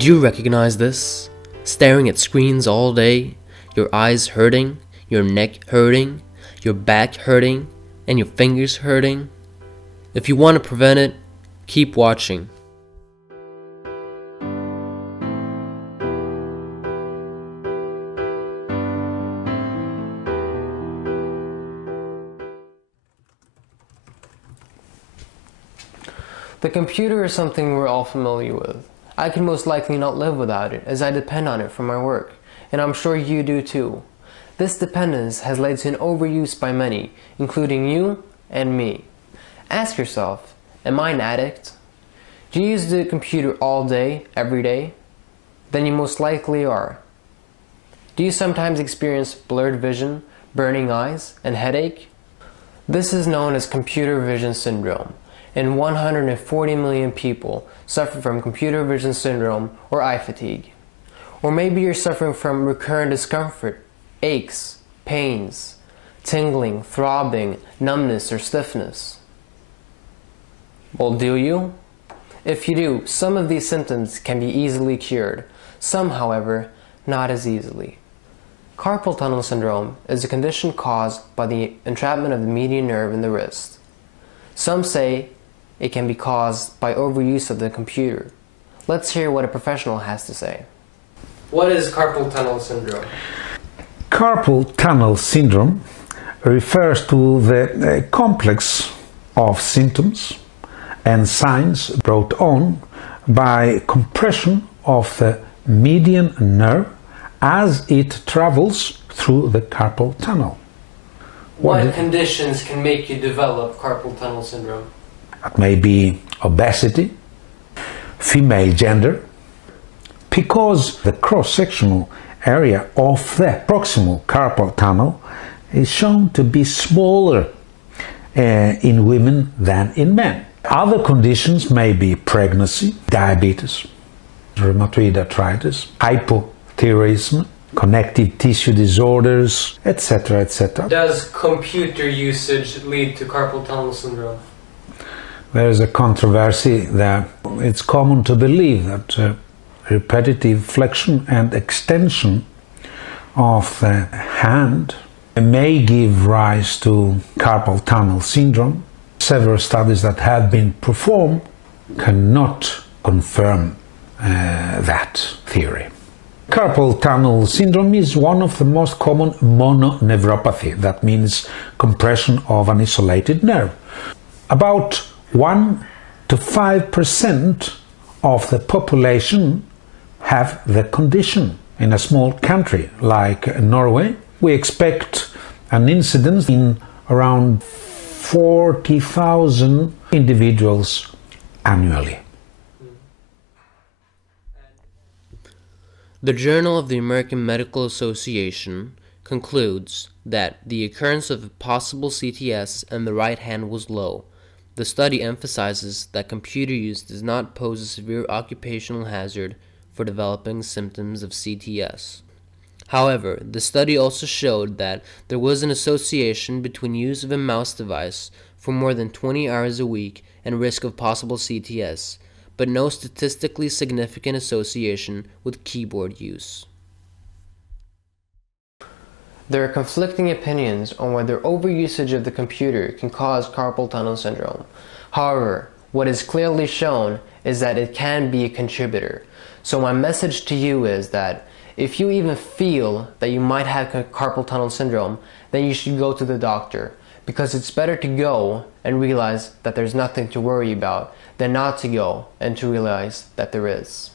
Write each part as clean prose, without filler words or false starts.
Do you recognize this? Staring at screens all day, your eyes hurting, your neck hurting, your back hurting, and your fingers hurting? If you want to prevent it, keep watching. The computer is something we're all familiar with. I can most likely not live without it, as I depend on it for my work, and I'm sure you do too. This dependence has led to an overuse by many, including you and me. Ask yourself, am I an addict? Do you use the computer all day, every day? Then you most likely are. Do you sometimes experience blurred vision, burning eyes, and headache? This is known as computer vision syndrome, and 140 million people suffer from computer vision syndrome or eye fatigue. Or maybe you're suffering from recurrent discomfort, aches, pains, tingling, throbbing, numbness, or stiffness. Well, do you? If you do, some of these symptoms can be easily cured. Some, however, not as easily. Carpal tunnel syndrome is a condition caused by the entrapment of the median nerve in the wrist. Some say it can be caused by overuse of the computer. Let's hear what a professional has to say. What is carpal tunnel syndrome? Carpal tunnel syndrome refers to the complex of symptoms and signs brought on by compression of the median nerve as it travels through the carpal tunnel. What conditions can make you develop carpal tunnel syndrome? It may be obesity, female gender, because the cross-sectional area of the proximal carpal tunnel is shown to be smaller in women than in men. Other conditions may be pregnancy, diabetes, rheumatoid arthritis, hypothyroidism, connective tissue disorders, etc., etc. Does computer usage lead to carpal tunnel syndrome? There is a controversy that it's common to believe that repetitive flexion and extension of the hand may give rise to carpal tunnel syndrome. Several studies that have been performed cannot confirm that theory. Carpal tunnel syndrome is one of the most common mononeuropathy, that means compression of an isolated nerve. About 1 to 5% of the population have the condition. In a small country like Norway, we expect an incidence in around 40,000 individuals annually. The Journal of the American Medical Association concludes that the occurrence of possible CTS in the right hand was low. The study emphasizes that computer use does not pose a severe occupational hazard for developing symptoms of CTS. However, the study also showed that there was an association between use of a mouse device for more than 20 hours a week and risk of possible CTS, but no statistically significant association with keyboard use. There are conflicting opinions on whether overusage of the computer can cause carpal tunnel syndrome. However, what is clearly shown is that it can be a contributor. So my message to you is that if you even feel that you might have carpal tunnel syndrome, then you should go to the doctor, because it's better to go and realize that there's nothing to worry about than not to go and to realize that there is.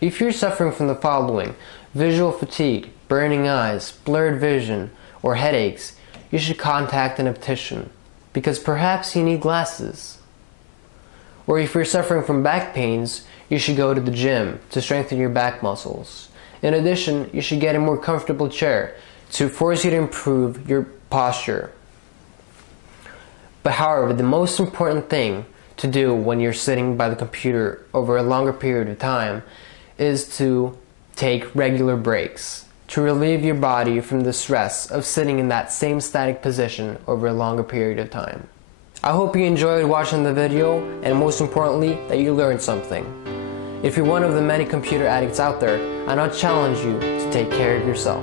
If you're suffering from the following: visual fatigue, burning eyes, blurred vision, or headaches, you should contact an optician, because perhaps you need glasses. Or if you're suffering from back pains, you should go to the gym to strengthen your back muscles. In addition, you should get a more comfortable chair to force you to improve your posture. But however, the most important thing to do when you're sitting by the computer over a longer period of time is to take regular breaks to relieve your body from the stress of sitting in that same static position over a longer period of time. I hope you enjoyed watching the video, and most importantly, that you learned something. If you're one of the many computer addicts out there, I now challenge you to take care of yourself.